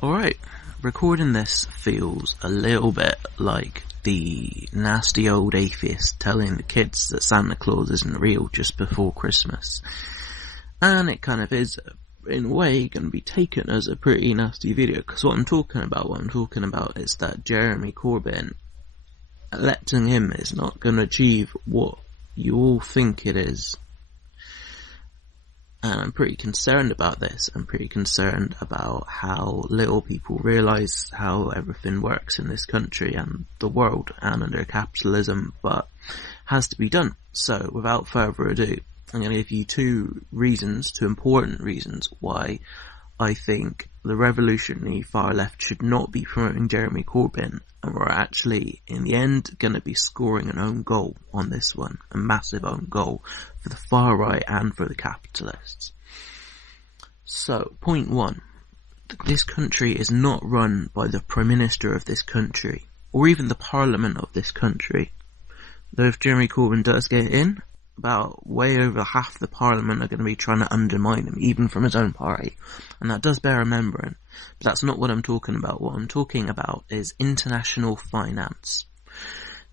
Alright, recording this feels a little bit like the nasty old atheist telling the kids that Santa Claus isn't real just before Christmas. And it kind of is, in a way, going to be taken as a pretty nasty video, because what I'm talking about is that Jeremy Corbyn, electing him is not going to achieve what you all think it is. And I'm pretty concerned about this. I'm pretty concerned about how little people realise how everything works in this country and the world and under capitalism, but has to be done. So, without further ado, I'm going to give you two important reasons why I think the revolutionary far left should not be promoting Jeremy Corbyn, and we're actually, in the end, going to be scoring an own goal on this one, a massive own goal for the far right and for the capitalists. So, point one, this country is not run by the Prime Minister of this country, or even the Parliament of this country. Though if Jeremy Corbyn does get in, about way over half the Parliament are going to be trying to undermine him, even from his own party. And that does bear remembering. But that's not what I'm talking about. What I'm talking about is international finance.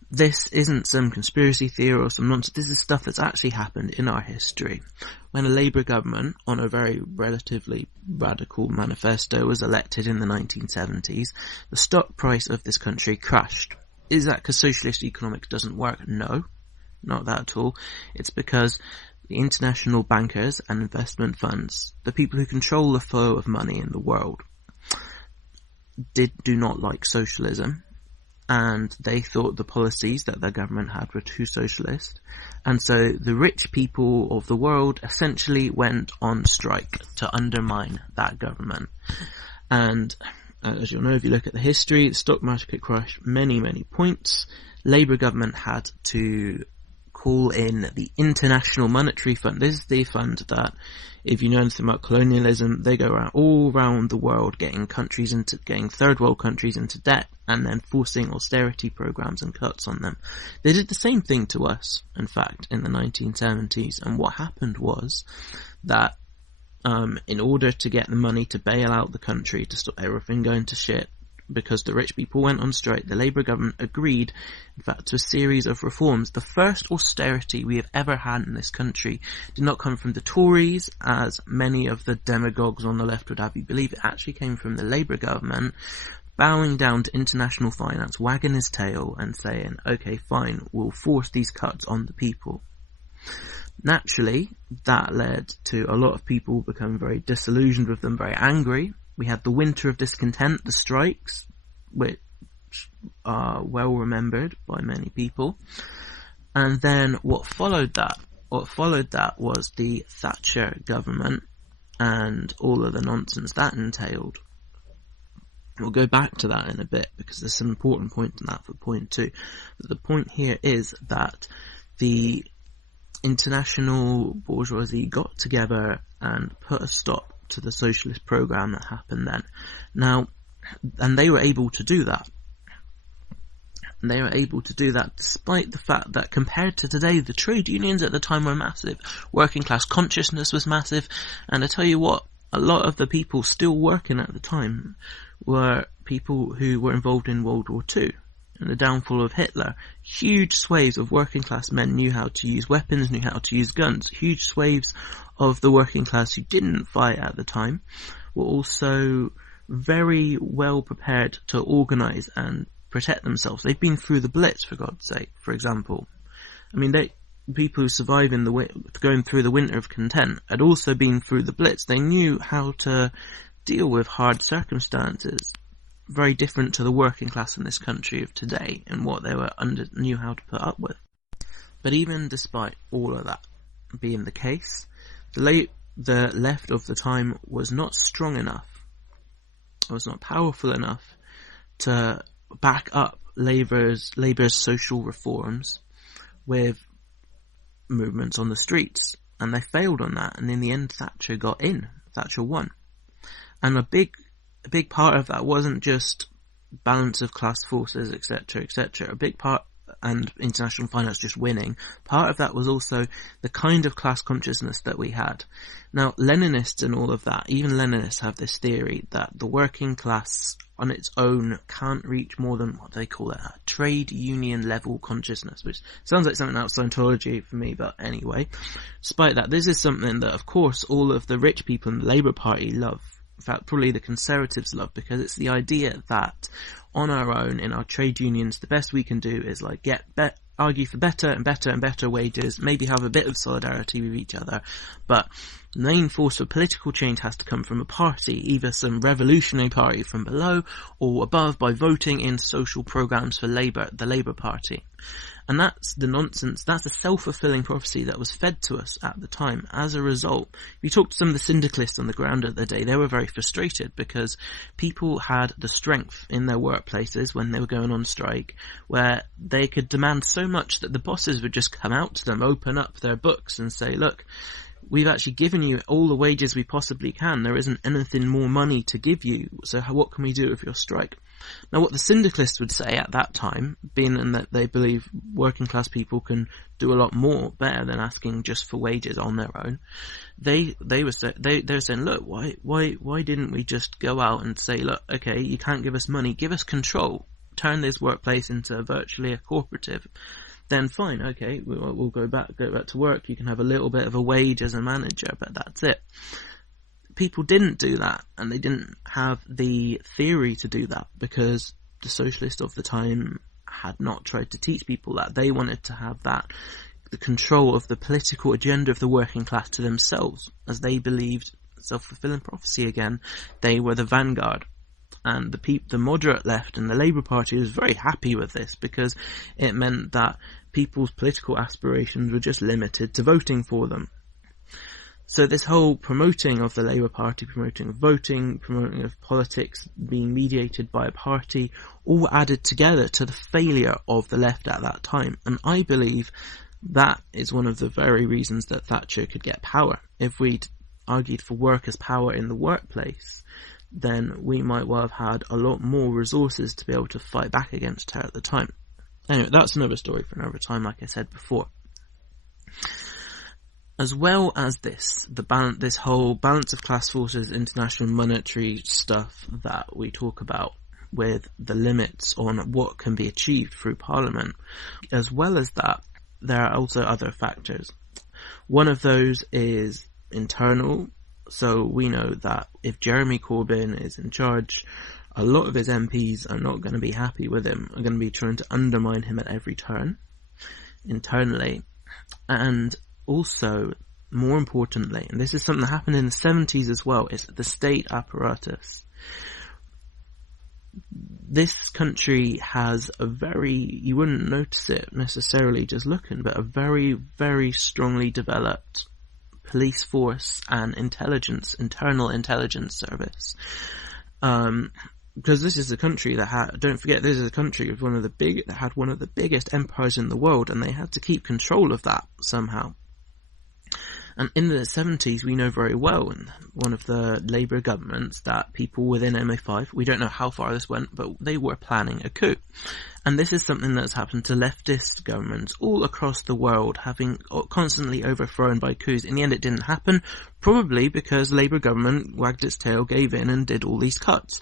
This isn't some conspiracy theory or some nonsense. This is stuff that's actually happened in our history. When a Labour government, on a very relatively radical manifesto, was elected in the 1970s, the stock price of this country crashed. Is that because socialist economics doesn't work? No. Not that at all. It's because the international bankers and investment funds, the people who control the flow of money in the world, do not like socialism, and they thought the policies that their government had were too socialist, and so the rich people of the world essentially went on strike to undermine that government. And as you'll know, if you look at the history, the stock market crashed many points. Labour government had to call in the International Monetary Fund. This is the fund that, if you know anything about colonialism, they go around all around the world getting third world countries into debt and then forcing austerity programs and cuts on them. They did the same thing to us, in fact, in the 1970s. And what happened was that in order to get the money to bail out the country, to stop everything going to shit, because the rich people went on strike, the Labour government agreed, in fact, to a series of reforms. The first austerity we have ever had in this country did not come from the Tories, as many of the demagogues on the left would have you believe. It actually came from the Labour government bowing down to international finance, wagging his tail and saying, okay, fine, we'll force these cuts on the people. Naturally, that led to a lot of people becoming very disillusioned with them, very angry. We had the winter of discontent, the strikes, which are well remembered by many people. And then what followed that was the Thatcher government and all of the nonsense that entailed. We'll go back to that in a bit, because there's some important points in that for point two. But the point here is that the international bourgeoisie got together and put a stop to the socialist program that happened then. Now, and they were able to do that. They were able to do that despite the fact that compared to today, the trade unions at the time were massive. Working class consciousness was massive. And I tell you what, a lot of the people still working at the time were people who were involved in World War II and the downfall of Hitler. Huge swathes of working class men knew how to use weapons, knew how to use guns. Huge swathes of the working class who didn't fight at the time were also very well prepared to organise and protect themselves. They've been through the Blitz, for God's sake, for example. I mean, people who survived going through the winter of content had also been through the Blitz. They knew how to deal with hard circumstances, very different to the working class in this country of today and what they knew how to put up with. But even despite all of that being the case, the left of the time was not strong enough, was not powerful enough to back up Labour's social reforms with movements on the streets, and they failed on that. And in the end, Thatcher got in. Thatcher won, and a big part of that wasn't just balance of class forces, etc., etc. A big part and international finance just winning. Part of that was also the kind of class consciousness that we had. Now, Leninists and all of that, even Leninists have this theory that the working class on its own can't reach more than what they call it, a trade union level consciousness, which sounds like something out of Scientology for me, but anyway. Despite that, this is something that, of course, all of the rich people in the Labour Party love. In fact, probably the Conservatives love, because it's the idea that on our own, in our trade unions, the best we can do is like argue for better and better and better wages, maybe have a bit of solidarity with each other, but the main force for political change has to come from a party, either some revolutionary party from below or above, by voting in social programs for Labour, the Labour Party. And that's the nonsense, that's a self-fulfilling prophecy that was fed to us at the time. As a result, if you talk to some of the syndicalists on the ground at the day, they were very frustrated because people had the strength in their workplaces when they were going on strike, where they could demand so much that the bosses would just come out to them, open up their books and say, look, we've actually given you all the wages we possibly can. There isn't anything more money to give you. So what can we do with your strike? Now, what the syndicalists would say at that time, being in that they believe working class people can do a lot more better than asking just for wages on their own, they were saying, look, why didn't we just go out and say, look, okay, you can't give us money, give us control, turn this workplace into virtually a cooperative. Then fine, okay, we'll go back to work. You can have a little bit of a wage as a manager, but that's it. People didn't do that, and they didn't have the theory to do that, because the socialists of the time had not tried to teach people that. They wanted to have the control of the political agenda of the working class to themselves, as they believed, self-fulfilling prophecy again, they were the vanguard. And the moderate left and the Labour Party was very happy with this, because it meant that people's political aspirations were just limited to voting for them. So this whole promoting of the Labour Party, promoting of voting, promoting of politics being mediated by a party, all added together to the failure of the left at that time. And I believe that is one of the very reasons that Thatcher could get power. If we'd argued for workers' power in the workplace, then we might well have had a lot more resources to be able to fight back against her at the time. Anyway, that's another story for another time, like I said before. As well as this whole balance of class forces, international monetary stuff that we talk about, with the limits on what can be achieved through Parliament, as well as that, there are also other factors. One of those is internal. So we know that if Jeremy Corbyn is in charge, a lot of his MPs are not going to be happy with him, are going to be trying to undermine him at every turn, internally. And also, more importantly, and this is something that happened in the 70s as well, is the state apparatus. This country has you wouldn't notice it necessarily just looking, but a very, very strongly developed police force and internal intelligence service. Because this is a country that don't forget, this is a country with that had one of the biggest empires in the world, and they had to keep control of that somehow. And in the 70s, we know very well, in one of the Labour governments, that people within MI5, we don't know how far this went, but they were planning a coup. And this is something that's happened to leftist governments all across the world, having constantly overthrown by coups. In the end, it didn't happen, probably because the Labour government wagged its tail, gave in, and did all these cuts.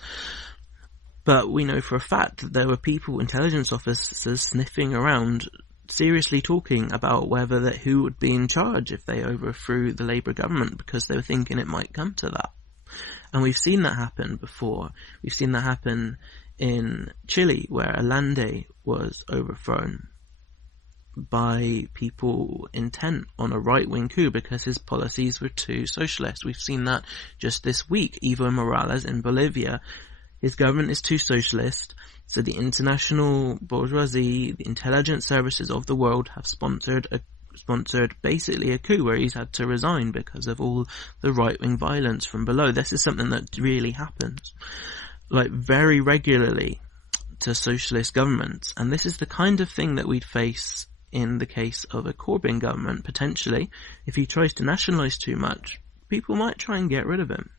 But we know for a fact that there were intelligence officers sniffing around, seriously talking about who would be in charge if they overthrew the Labour government, because they were thinking it might come to that. And we've seen that happen before. We've seen that happen in Chile, where Allende was overthrown by people intent on a right-wing coup because his policies were too socialist. We've seen that just this week. Evo Morales in Bolivia, his government is too socialist, so the international bourgeoisie, the intelligence services of the world have sponsored basically a coup where he's had to resign because of all the right-wing violence from below. This is something that really happens, like, very regularly to socialist governments. And this is the kind of thing that we'd face in the case of a Corbyn government, potentially. If he tries to nationalise too much, people might try and get rid of him.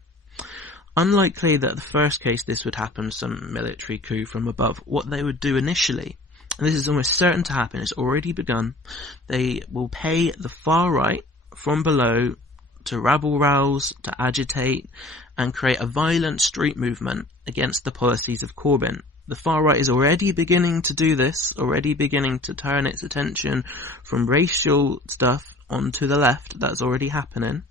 Unlikely that the first case this would happen, some military coup from above. What they would do initially and this is almost certain to happen, it's already begun, they will pay the far right from below to rabble-rouse, to agitate, and create a violent street movement against the policies of Corbyn. The far right is already beginning to do this, already beginning to turn its attention from racial stuff onto the left. That's already happening.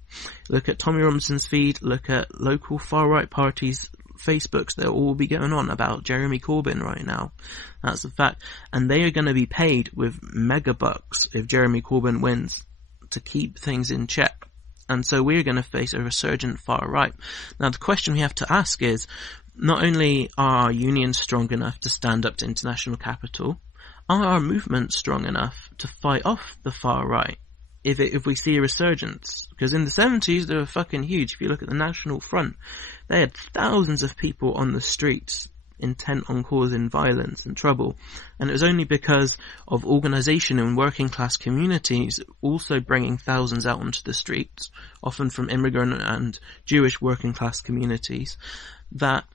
Look at Tommy Robinson's feed, look at local far right parties' Facebooks, they'll all be going on about Jeremy Corbyn right now. That's a fact. And they are going to be paid with mega bucks if Jeremy Corbyn wins to keep things in check. And so we're going to face a resurgent far right. Now the question we have to ask is, not only are our unions strong enough to stand up to international capital, are our movements strong enough to fight off the far right if we see a resurgence? Because in the 70s they were fucking huge. If you look at the National Front, they had thousands of people on the streets intent on causing violence and trouble, and it was only because of organisation in working class communities also bringing thousands out onto the streets, often from immigrant and Jewish working class communities, that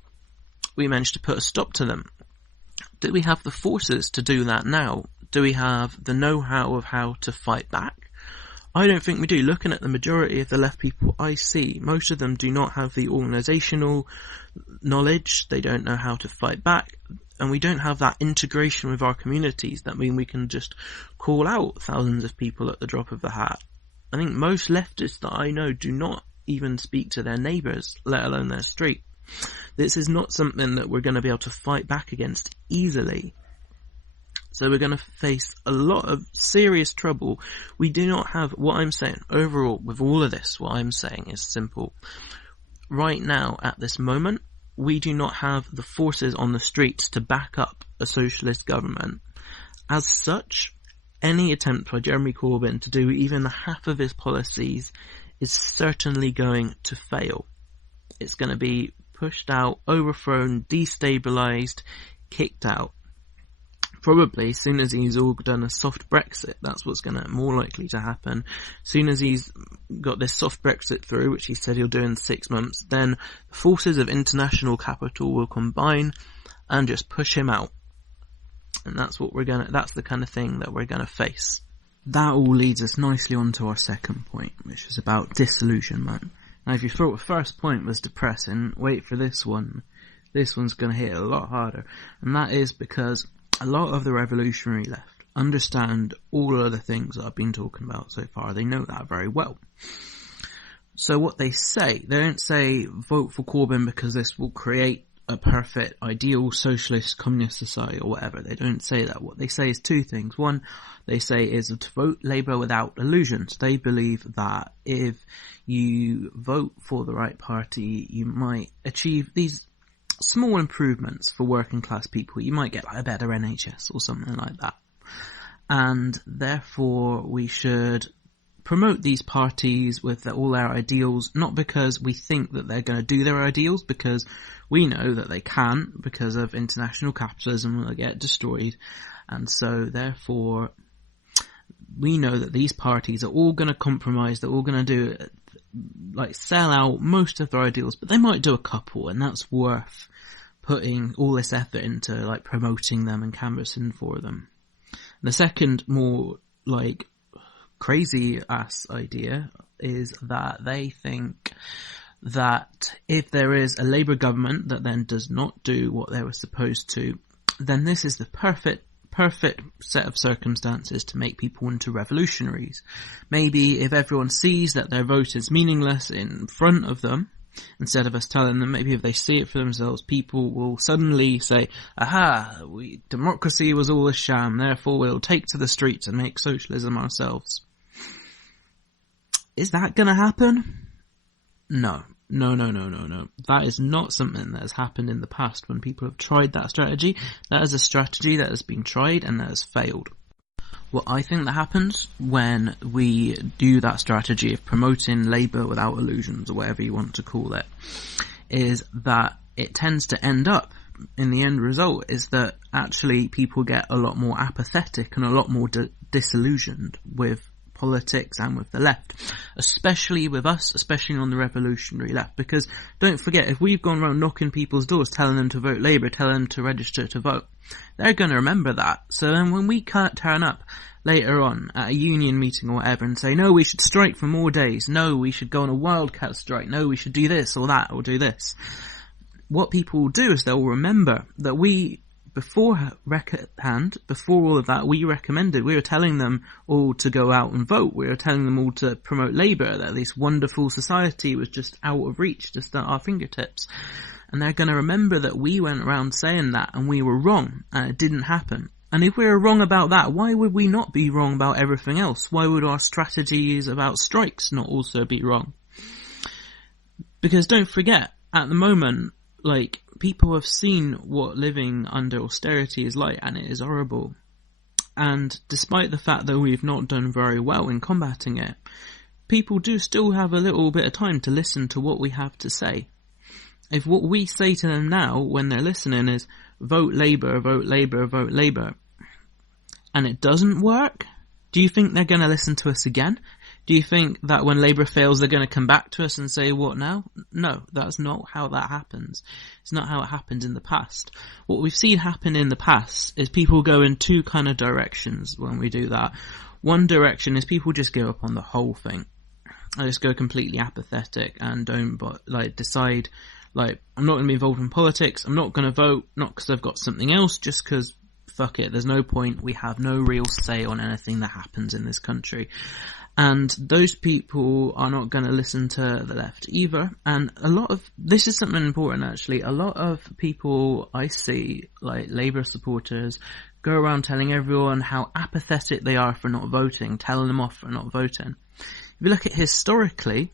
we managed to put a stop to them. Do we have the forces to do that now? Do we have the know-how of how to fight back? I don't think we do. Looking at the majority of the left people I see, most of them do not have the organisational knowledge, they don't know how to fight back, and we don't have that integration with our communities that mean we can just call out thousands of people at the drop of the hat. I think most leftists that I know do not even speak to their neighbours, let alone their street. This is not something that we're going to be able to fight back against easily. So we're going to face a lot of serious trouble. We do not have, what I'm saying overall with all of this, what I'm saying is simple. Right now, at this moment, we do not have the forces on the streets to back up a socialist government. As such, any attempt by Jeremy Corbyn to do even half of his policies is certainly going to fail. It's going to be pushed out, overthrown, destabilised, kicked out. Probably, as soon as he's all done a soft Brexit, that's what's more likely to happen. As soon as he's got this soft Brexit through, which he said he'll do in 6 months, then the forces of international capital will combine and just push him out. And that's the kind of thing that we're gonna face. That all leads us nicely on to our second point, which is about disillusionment. Now, if you thought the first point was depressing, wait for this one. This one's gonna hit a lot harder. And that is because a lot of the revolutionary left understand all of the things that I've been talking about so far. They know that very well. So what they say, they don't say vote for Corbyn because this will create a perfect, ideal socialist communist society or whatever. They don't say that. What they say is two things. One, they say is to vote Labour without illusions. They believe that if you vote for the right party, you might achieve these small improvements for working class people. You might get like a better NHS or something like that. And therefore we should promote these parties with all their ideals, not because we think that they're going to do their ideals, because we know that they can't, because of international capitalism will get destroyed. And so therefore we know that these parties are all going to compromise, they're all going to do sell out most of their ideals, but they might do a couple, and that's worth putting all this effort into promoting them and canvassing for them. The second more crazy ass idea is that they think that if there is a Labour government that then does not do what they were supposed to, then this is the perfect set of circumstances to make people into revolutionaries. Maybe if everyone sees that their vote is meaningless in front of them, instead of us telling them, maybe if they see it for themselves, people will suddenly say, aha, democracy was all a sham, therefore we'll take to the streets and make socialism ourselves. Is that gonna happen? No. That is not something that has happened in the past when people have tried that strategy. That is a strategy that has been tried and that has failed. What I think that happens when we do that strategy of promoting Labour without illusions, or whatever you want to call it, is that it tends to end up, in the end result, is that actually people get a lot more apathetic and a lot more disillusioned with politics and with the left, especially with us, especially on the revolutionary left, because don't forget, if we've gone around knocking people's doors, telling them to vote Labour, telling them to register to vote, they're going to remember that. So then when we can't turn up later on at a union meeting or whatever and say, no, we should strike for more days, no, we should go on a wildcat strike, no, we should do this or that or do this, what people will do is they'll remember that we, before all of that, we were telling them all to go out and vote. We were telling them all to promote Labour, that this wonderful society was just out of reach, just at our fingertips. And they're going to remember that we went around saying that and we were wrong and it didn't happen. And if we were wrong about that, why would we not be wrong about everything else? Why would our strategies about strikes not also be wrong? Because don't forget, at the moment, like, people have seen what living under austerity is like, and it is horrible. And despite the fact that we've not done very well in combating it, people do still have a little bit of time to listen to what we have to say. If what we say to them now, when they're listening, is vote Labour, vote Labour, vote Labour, and it doesn't work, do you think they're going to listen to us again? Do you think that when Labour fails, they're going to come back to us and say, what now? No, that's not how that happens. It's not how it happened in the past. What we've seen happen in the past is people go in two kind of directions when we do that. One direction is people just give up on the whole thing. They just go completely apathetic and don't decide, I'm not going to be involved in politics. I'm not going to vote, not because I've got something else, just because fuck it, there's no point. We have no real say on anything that happens in this country. And those people are not going to listen to the left either. And this is something important actually, a lot of people I see, like Labour supporters, go around telling everyone how apathetic they are for not voting, telling them off for not voting. If you look at historically,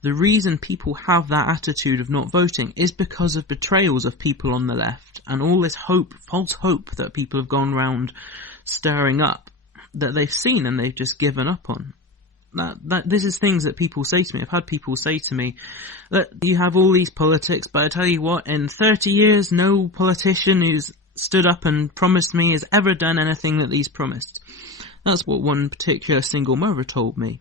the reason people have that attitude of not voting is because of betrayals of people on the left and all this false hope that people have gone around stirring up that they've seen and they've just given up on. This is things that people say to me. I've had people say to me, look, you have all these politics, but I tell you what, in 30 years, no politician who's stood up and promised me has ever done anything that he's promised. That's what one particular single mother told me.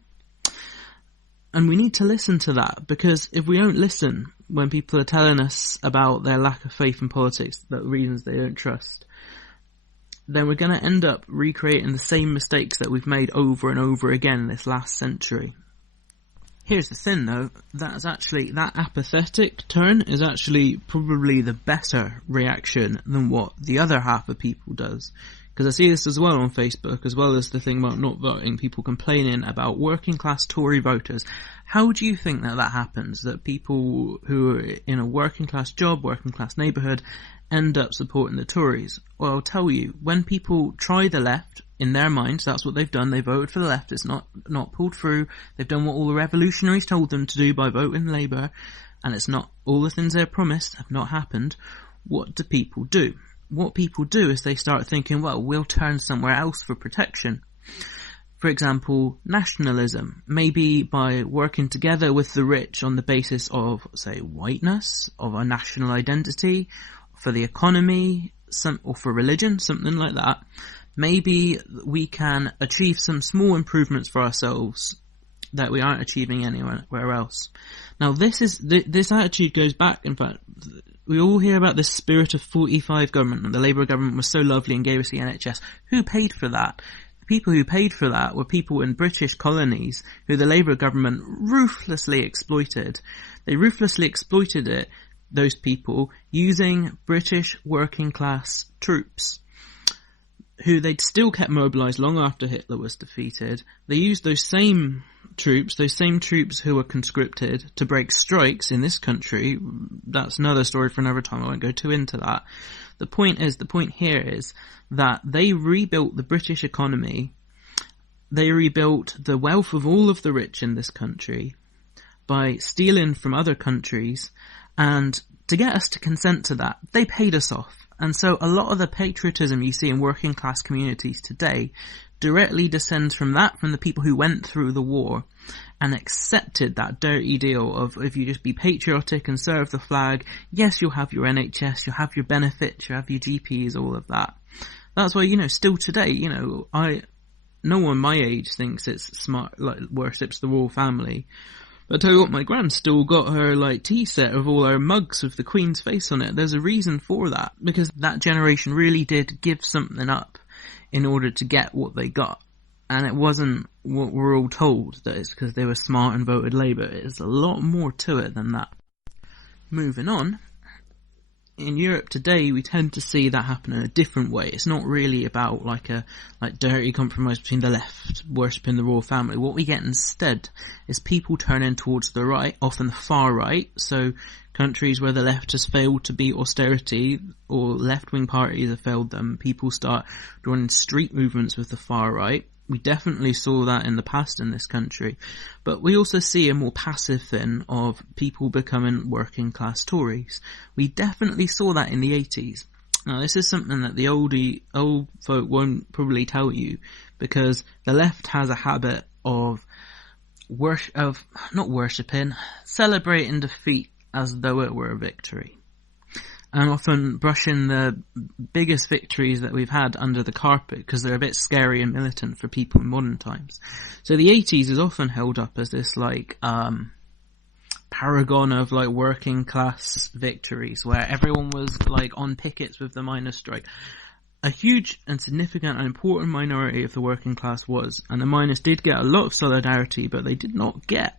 And we need to listen to that, because if we don't listen when people are telling us about their lack of faith in politics, the reasons they don't trust, then we're going to end up recreating the same mistakes that we've made over and over again in this last century. Here's the thing though, that apathetic turn is actually probably the better reaction than what the other half of people does. Because I see this as well on Facebook, as well as the thing about not voting, people complaining about working class Tory voters. How do you think that happens? That people who are in a working class job, working class neighbourhood, end up supporting the Tories? Well, I'll tell you, when people try the left, in their minds, that's what they've done. They voted for the left. It's not pulled through. They've done what all the revolutionaries told them to do by voting Labour, and it's not, all the things they promised have not happened. What do people do? What people do is they start thinking, well, we'll turn somewhere else for protection. For example, nationalism. Maybe by working together with the rich on the basis of, say, whiteness, of our national identity, for the economy, or for religion, something like that. Maybe we can achieve some small improvements for ourselves that we aren't achieving anywhere else. Now, this attitude goes back, in fact, we all hear about this spirit of 45 government, and the Labour government was so lovely and gave us the NHS. Who paid for that? The people who paid for that were people in British colonies who the Labour government ruthlessly exploited. They ruthlessly exploited those people, using British working class troops, who they'd still kept mobilised long after Hitler was defeated. They used those same troops who were conscripted to break strikes in this country. That's another story for another time. I won't go too into that. The point here is that they rebuilt the British economy. They rebuilt the wealth of all of the rich in this country by stealing from other countries, and to get us to consent to that, they paid us off. And so a lot of the patriotism you see in working class communities today directly descends from the people who went through the war and accepted that dirty deal of, if you just be patriotic and serve the flag, yes, you'll have your NHS, you'll have your benefits, you'll have your GPs, all of that. That's why, still today, no one my age thinks it's smart, like, worships the royal family. But I tell you what, my gran still got her, like, tea set of all our mugs with the Queen's face on it. There's a reason for that, because that generation really did give something up in order to get what they got. And it wasn't what we're all told, that it's because they were smart and voted Labour. It's a lot more to it than that. Moving on, in Europe today, we tend to see that happen in a different way. It's not really about like dirty compromise between the left worshipping the royal family. What we get instead is people turning towards the right, often the far right. So countries where the left has failed to beat austerity, or left-wing parties have failed them, people start joining street movements with the far right. We definitely saw that in the past in this country. But we also see a more passive thing of people becoming working class Tories. We definitely saw that in the 80s. Now, this is something that the old folk won't probably tell you, because the left has a habit of not worshipping, celebrating defeat as though it were a victory. And often brushing the biggest victories that we've had under the carpet because they're a bit scary and militant for people in modern times. So the 80s is often held up as this like paragon of like working class victories where everyone was like on pickets with the miners' strike. A huge and significant and important minority of the working class was, and the miners did get a lot of solidarity, but they did not get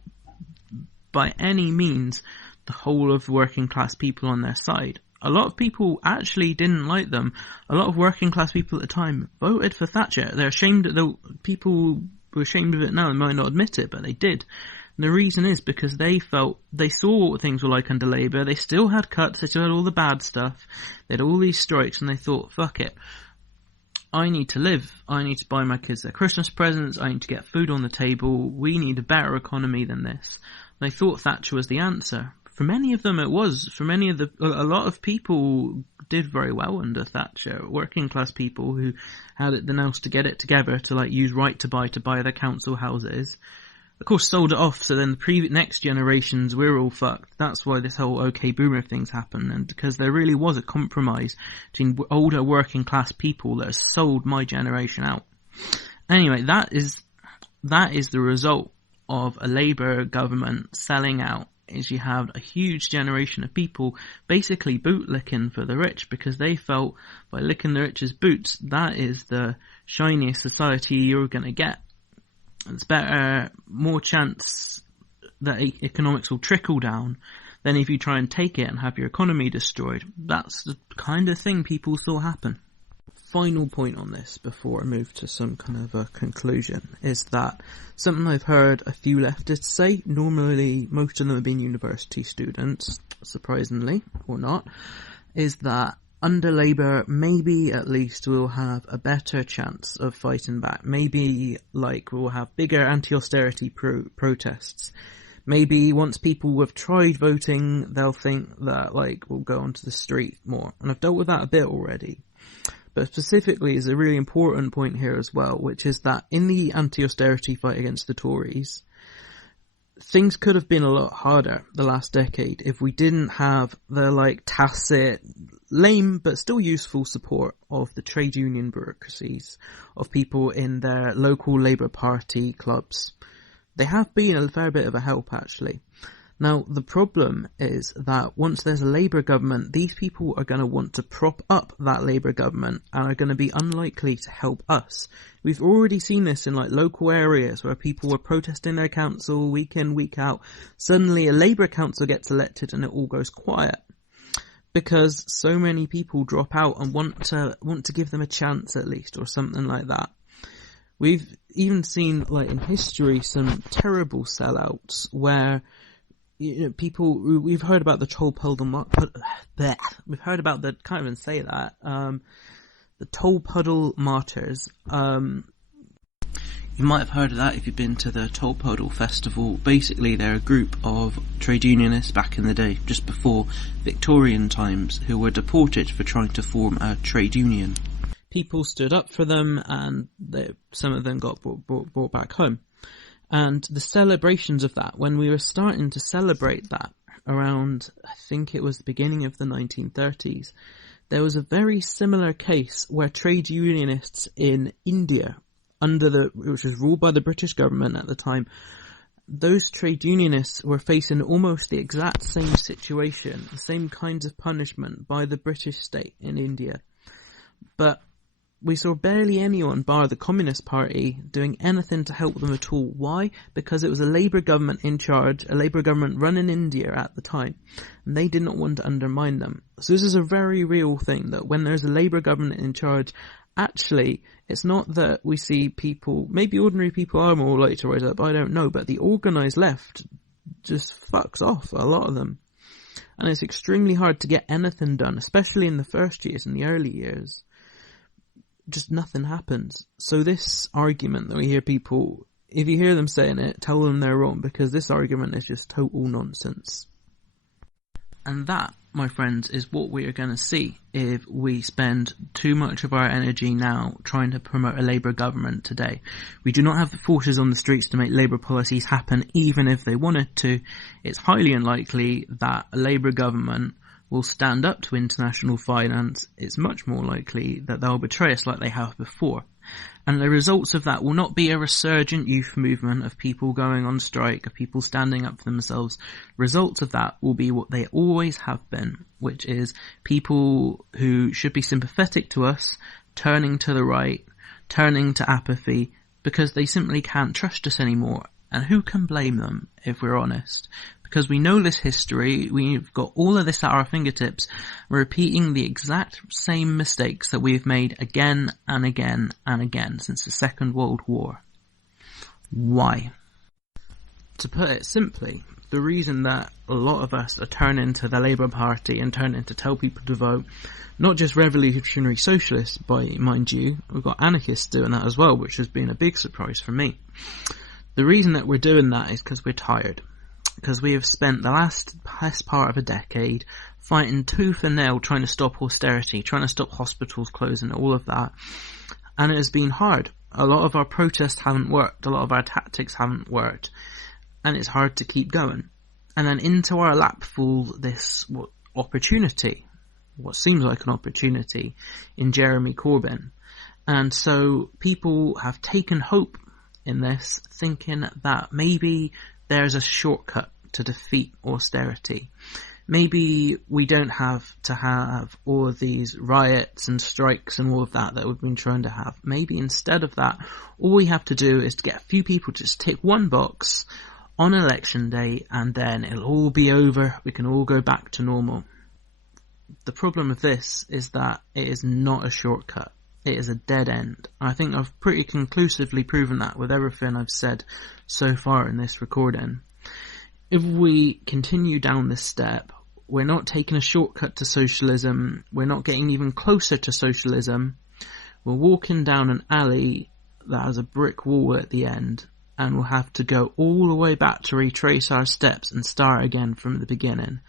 by any means the whole of working class people on their side. A lot of people actually didn't like them. A lot of working class people at the time voted for Thatcher. They're ashamed people were ashamed of it now. They might not admit it, but they did. And the reason is because they saw what things were like under Labour. They still had cuts. They still had all the bad stuff. They had all these strikes, and they thought, fuck it. I need to live. I need to buy my kids their Christmas presents. I need to get food on the table. We need a better economy than this. They thought Thatcher was the answer. For many of them it was. For a lot of people did very well under Thatcher. Working class people who had it the nous to get it together to like use right to buy their council houses. Of course sold it off, so then the next generations we're all fucked. That's why this whole OK Boomer thing's happened, and because there really was a compromise between older working class people that has sold my generation out. Anyway, that is the result of a Labour government selling out. Is you have a huge generation of people basically bootlicking for the rich because they felt by licking the rich's boots, that is the shiniest society you're going to get. It's better, more chance that economics will trickle down than if you try and take it and have your economy destroyed. That's the kind of thing people saw happen. Final point on this before I move to some kind of a conclusion is that something I've heard a few leftists say, normally most of them have been university students, surprisingly or not, is that under Labour maybe at least we'll have a better chance of fighting back. Maybe like we'll have bigger anti-austerity protests. Maybe once people have tried voting they'll think that like we'll go onto the street more. And I've dealt with that a bit already. But specifically is a really important point here as well, which is that in the anti-austerity fight against the Tories, things could have been a lot harder the last decade if we didn't have the like tacit, lame but still useful support of the trade union bureaucracies, of people in their local Labour Party clubs. They have been a fair bit of a help actually. Now, the problem is that once there's a Labour government, these people are going to want to prop up that Labour government and are going to be unlikely to help us. We've already seen this in like local areas where people were protesting their council week in, week out. Suddenly a Labour council gets elected and it all goes quiet because so many people drop out and want to give them a chance at least or something like that. We've even seen like in history some terrible sellouts where we've heard about the Toll Puddle, we've heard about the, can't even say that, the Toll Puddle Martyrs. You might have heard of that if you've been to the Toll Puddle Festival. Basically, they're a group of trade unionists back in the day, just before Victorian times, who were deported for trying to form a trade union. People stood up for them, and some of them got brought back home. And the celebrations of that, when we were starting to celebrate that around, I think it was the beginning of the 1930s, there was a very similar case where trade unionists in India which was ruled by the British government at the time, those trade unionists were facing almost the exact same situation, the same kinds of punishment by the British state in India. But we saw barely anyone, bar the Communist Party, doing anything to help them at all. Why? Because it was a Labour government in charge, a Labour government running India at the time, and they did not want to undermine them. So this is a very real thing, that when there's a Labour government in charge, actually, it's not that we see people, maybe ordinary people are more likely to rise up, I don't know, but the organised left just fucks off, a lot of them. And it's extremely hard to get anything done, especially in the first years, in the early years. Just nothing happens. So this argument that we hear people, if you hear them saying it, tell them they're wrong, because this argument is just total nonsense. And that, my friends, is what we are going to see if we spend too much of our energy now trying to promote a Labour government today. We do not have the forces on the streets to make Labour policies happen, even if they wanted to. It's highly unlikely that a Labour government will stand up to international finance. It's much more likely that they'll betray us like they have before. And the results of that will not be a resurgent youth movement of people going on strike, of people standing up for themselves. Results of that will be what they always have been, which is people who should be sympathetic to us turning to the right, turning to apathy, because they simply can't trust us anymore. And who can blame them, if we're honest? Because we know this history, we've got all of this at our fingertips, we're repeating the exact same mistakes that we've made again and again and again since the Second World War. Why? To put it simply, the reason that a lot of us are turning to the Labour Party and turning to tell people to vote, not just revolutionary socialists, mind you, we've got anarchists doing that as well, which has been a big surprise for me. The reason that we're doing that is because we're tired. Because we have spent the best part of a decade fighting tooth and nail trying to stop austerity, trying to stop hospitals closing, all of that. And it has been hard. A lot of our protests haven't worked. A lot of our tactics haven't worked. And it's hard to keep going. And then into our lap falls this opportunity, what seems like an opportunity, in Jeremy Corbyn. And so people have taken hope in this, thinking that maybe there's a shortcut to defeat austerity. Maybe we don't have to have all of these riots and strikes and all of that we've been trying to have. Maybe instead of that, all we have to do is to get a few people to just tick one box on election day, and then it'll all be over. We can all go back to normal. The problem with this is that it is not a shortcut. It is a dead end. I think I've pretty conclusively proven that with everything I've said so far in this recording. If we continue down this step, we're not taking a shortcut to socialism. We're not getting even closer to socialism. We're walking down an alley that has a brick wall at the end, and we'll have to go all the way back to retrace our steps and start again from the beginning.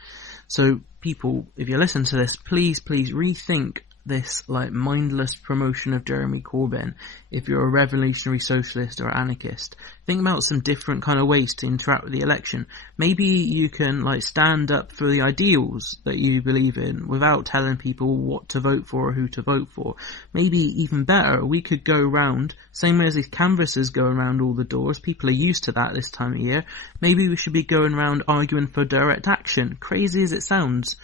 So people, if you listen to this, please rethink this mindless promotion of Jeremy Corbyn. If you're a revolutionary socialist or anarchist, think about some different kind of ways to interact with the election. Maybe you can stand up for the ideals that you believe in without telling people what to vote for or who to vote for. Maybe even better, we could go round, same way as these canvassers go around all the doors. People are used to that this time of year. Maybe we should be going around arguing for direct action. Crazy as it sounds,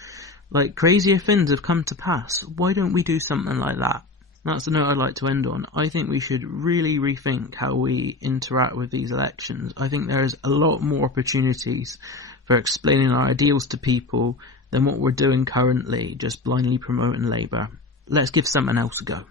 crazier things have come to pass. Why don't we do something like that? That's the note I'd like to end on. I think we should really rethink how we interact with these elections. I think there's a lot more opportunities for explaining our ideals to people than what we're doing currently, just blindly promoting Labour. Let's give something else a go.